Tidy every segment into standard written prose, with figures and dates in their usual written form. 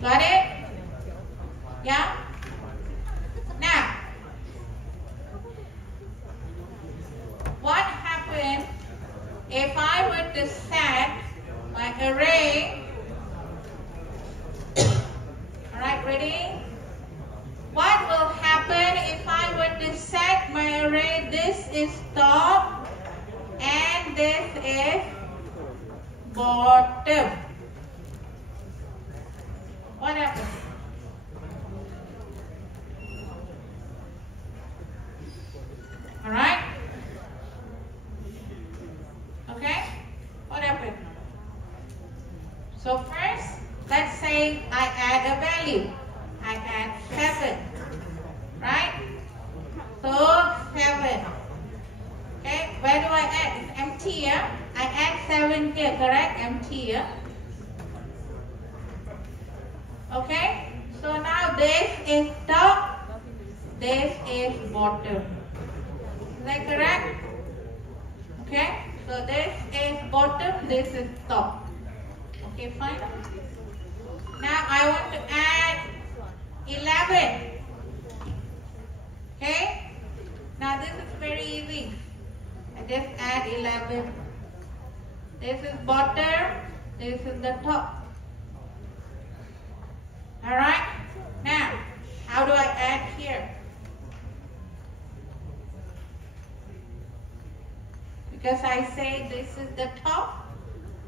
Got it? Yeah? Now, what happens if I were to set my array? Alright, ready? What will happen if I were to set my array? This is top and this is bottom. What happens? Alright? Okay? What happened? So first, let's say I add a value. I add 7. Right? So 7. Okay? Where do I add? It's empty here. I add 7 here, correct? Empty here. Okay? So now this is top. This is bottom. Is that correct? Okay? So this is bottom, this is top. Okay, fine. Now I want to add 11. Okay? Now this is very easy. I just add 11. This is bottom, this is the top. Alright? Now, how do I add here? Because I say this is the top,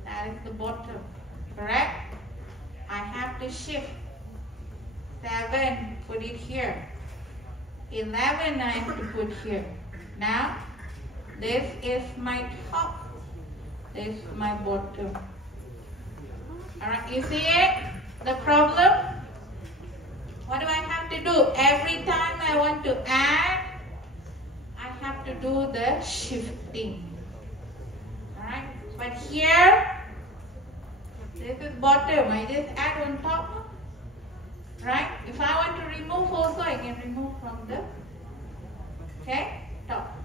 that is the bottom, correct? I have to shift 7, put it here. 11 I have to put here. Now, this is my top, this is my bottom. Alright, you see it? The problem? What do I have to do? Every time I want to add, I have to do the shifting. Alright, but here, this is bottom, I just add on top. Right? If I want to remove also, I can remove from the top.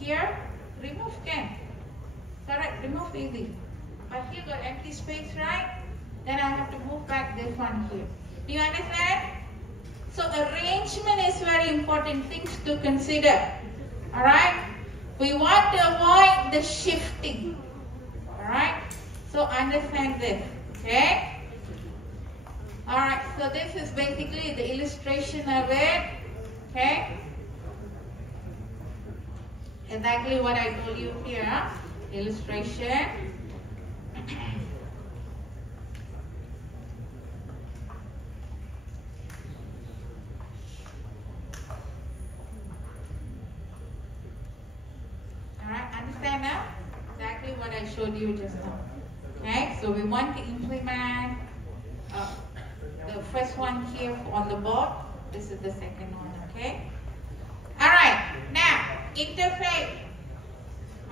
Here, remove can. Correct, remove easy. But here got empty space, right? Then I have to move back this one here. Do you understand? So arrangement is very important things to consider. Alright? We want to avoid the shifting. Alright? So understand this. Okay? Alright, so this is basically the illustration of it. Okay? Exactly what I told you here. Illustration. Alright, understand now? Exactly what I showed you just now. Okay, so we want to implement the first one here on the board. This is the second one, okay? Alright, now, interface.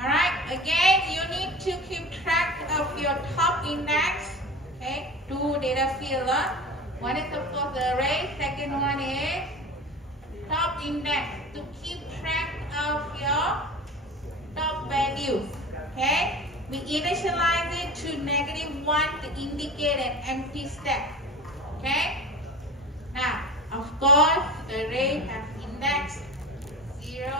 Alright, again, you need to keep track of your top index. Okay, 2 data field. One is of course the array, second one is top index. To keep track of your top values. Okay, we initialize it to -1 to indicate an empty stack. Okay, now of course the array has index 0,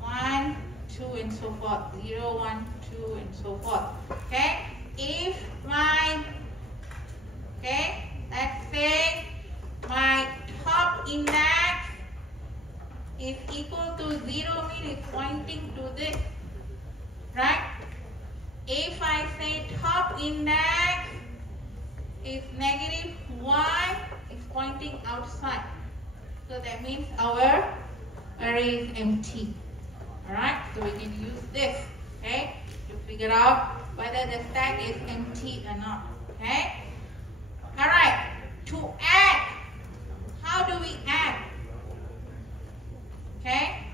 1, 2 and so forth. 0, 1, 2 and so forth. Okay, if my, okay, let's say my top index is equal to 0, means it's pointing to this, right? If I say top index is -1, it's pointing outside. So that means our array is empty. Alright, so we can use this, okay, to figure out whether the stack is empty or not. Okay? Alright, to add, how do we add? Okay?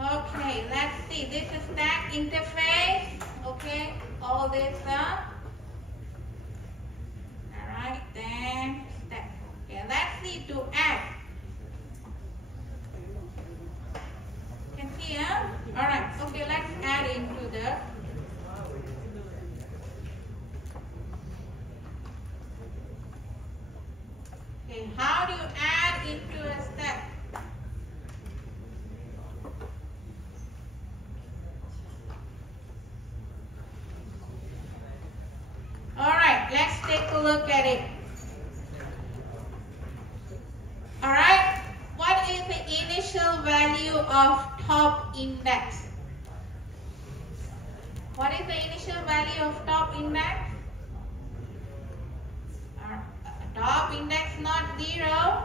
Okay, let's see. This is stack interface. Okay, all this up. Alright, then stack. Okay, let's see. to add. Can see, huh? Alright, okay, let's add into the okay, how do you add into a step? Alright, let's take a look at it. Alright, what is the initial value of top index? What is the initial value of top index? Top index not 0.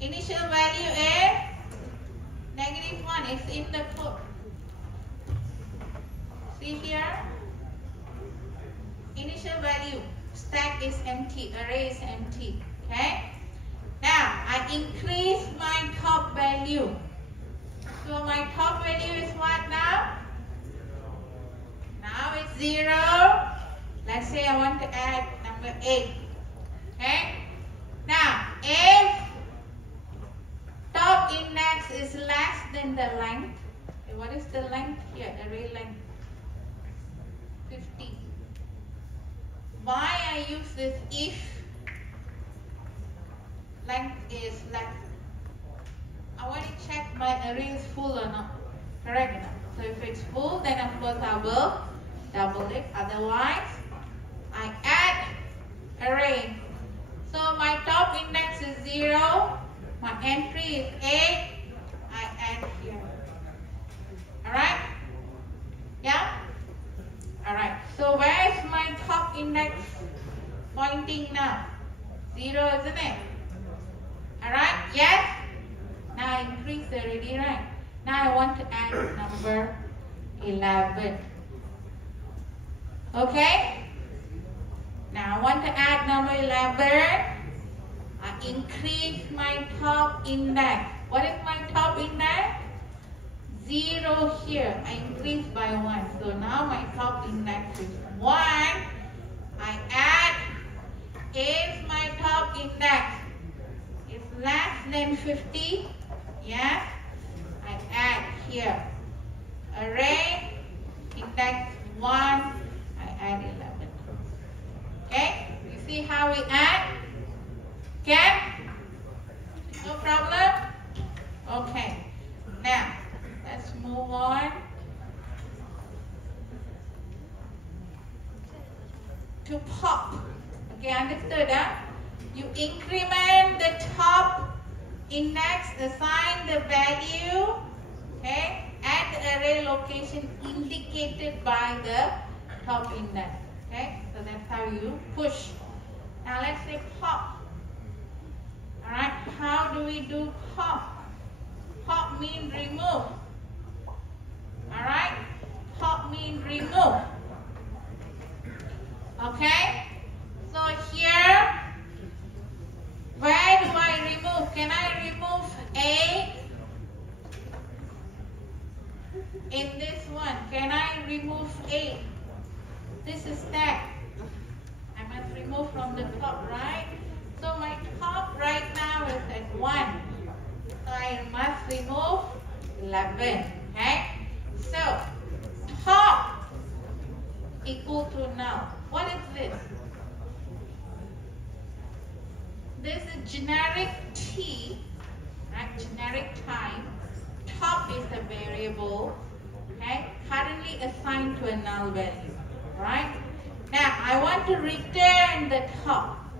Initial value is -1. It's in the code. See here? Initial value, stack is empty, array is empty. Okay? Now, I increase my top value. So my top value is what now? Now it's 0. Let's say I want to add number 8. Okay? Now, if top index is less than the length, what is the length here? Array length 50. Why I use this if length is less? I want to check my array is full or not. Correct enough. So if it's full, then of course I will double it. Otherwise, I add array. So my top index is 0. My entry is 8. I add here. Alright? Yeah? Alright. So where is my top index pointing now? 0, isn't it? Alright? Yes? Now I increase already, right? Now I want to add number 11. Okay? Now I want to add number 11. I increase my top index. What is my top index? 0 here. I increase by 1. So now my top index is 1. I add. If my top index is less than 50, yes, I add here. Array index 1, I add 11. Okay? You see how we add? Okay? No problem? Okay. Now, let's move on to pop. Okay, understood, huh? You increment the top index, assign the value, okay, at the array location indicated by the top index. Okay, so that's how you push. Now let's say pop. Alright, how do we do pop? Pop means remove. Alright, pop means remove. Okay, so here, where do I remove? Can I remove 8 in this one? Can I remove 8? This is stack. I must remove from the top, right? So my top right now is at 1. So I must remove 11. Okay? So top equal to null. What is this? This is generic t, right? Generic time. Top is a variable, okay? Currently assigned to a null value, right? Now I want to return the top,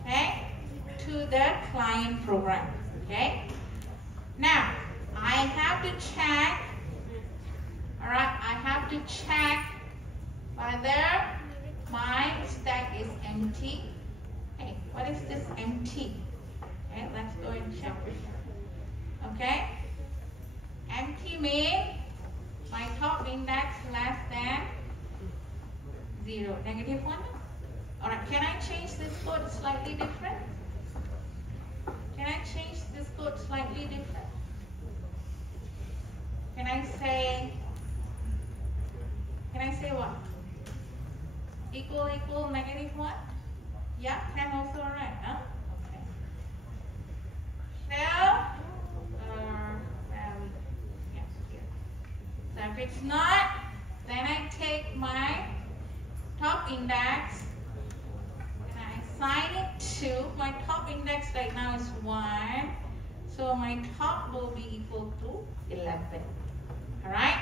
okay, to the client program, okay? Now I have to check, all right? I have to check whether my stack is empty. Okay, what is this empty? Okay, let's go and check it. Okay, empty means my top index less than 0, -1. Alright, can I change this code slightly different? Can I change this code slightly different? Can I say what? Equal, -1? Yeah, can also, right? Huh? Okay. it's not, then I take my top index and I assign it to, my top index right now is 1. So my top will be equal to 11. Alright?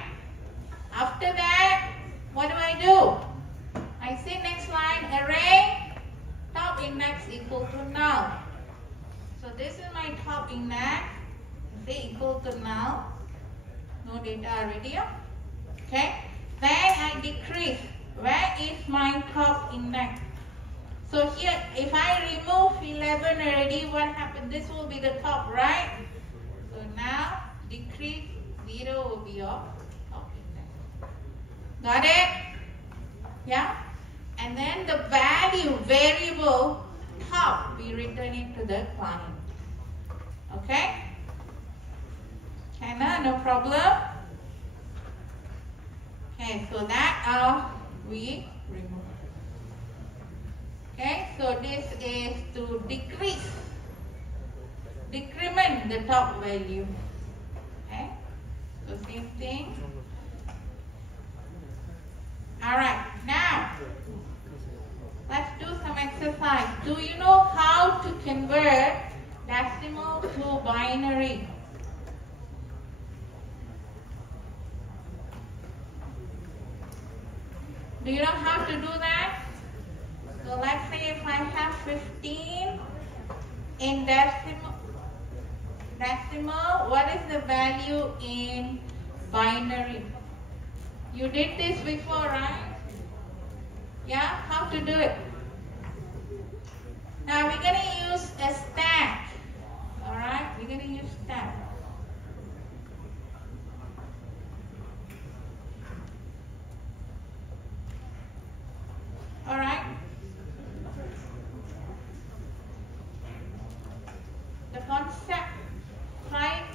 After that, what do? I say next line, array top index equal to null. So this is my top index. Say equal to null. No data already. Okay. Then I decrease. Where is my top index? So here, if I remove 11 already, what happened? This will be the top, right? So now decrease 0 will be your top index. Got it? Yeah? And then the value variable top, we return it to the client. Okay? Okay, no problem. Okay, so that we remove. Okay, so this is to decrement the top value. Okay, so same thing. Alright, now let's do some exercise. Do you know how to convert decimal to binary? Do you know how to do that? So let's say if I have 15 in decimal, what is the value in binary? You did this before, right? Yeah, how to do it? Now we're going to use a stack. Alright, we're going to use stack. Alright. The concept, right?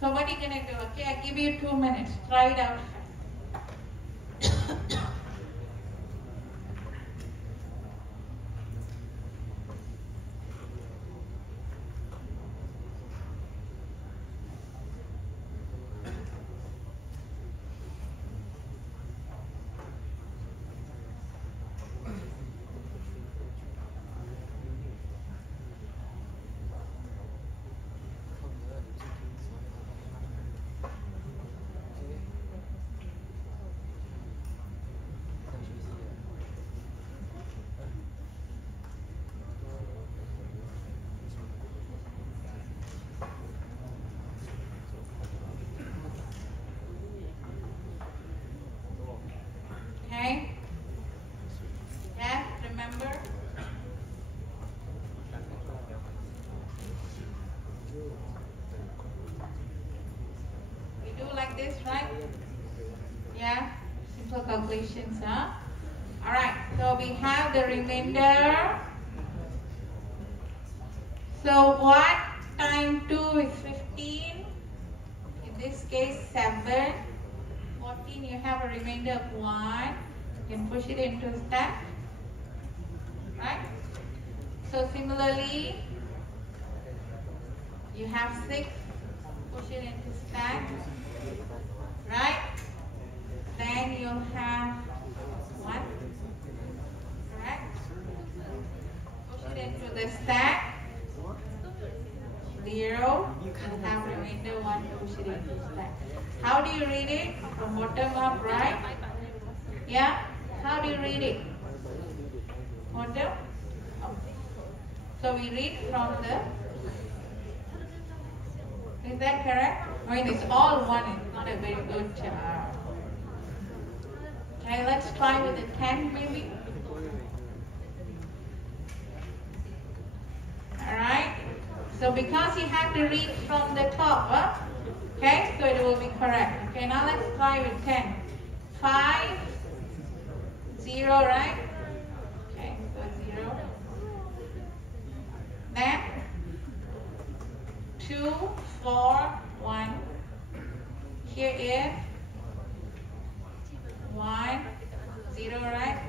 So what are you going to do? Okay, I give you 2 minutes. Try it out. Okay? Yes, remember? We do like this, right? Yeah? Simple calculations, huh? Alright, so we have the remainder. So what times 2 is 15? In this case, 7. 14, you have a remainder of 1. You can push it into stack. Right? So similarly, you have 6. Push it into stack. Right? Then you'll have 1. Correct? Push it into the stack. 0. You have remainder 1. Push it into stack. How do you read it? From bottom up, right? Yeah? How do you read it? Bottom up. So we read from the... Is that correct? I mean, it's all one. It's not a very good... Okay, let's try with the 10 maybe. Alright? So because you have to read from the top, huh? Okay, so it will be correct. Okay, now let's try with 10. 5, 0, right? Okay, so 0. Then 2, 4, 1. Here is 1, 0, right?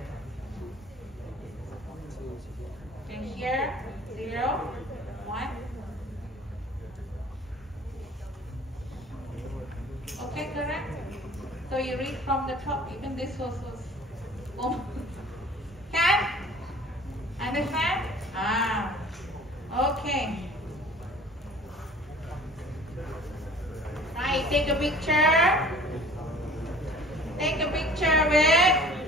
here, 0, 1. Okay, correct? So you read from the top, even this was can? Understand? Ah, okay. Right, take a picture. Take a picture with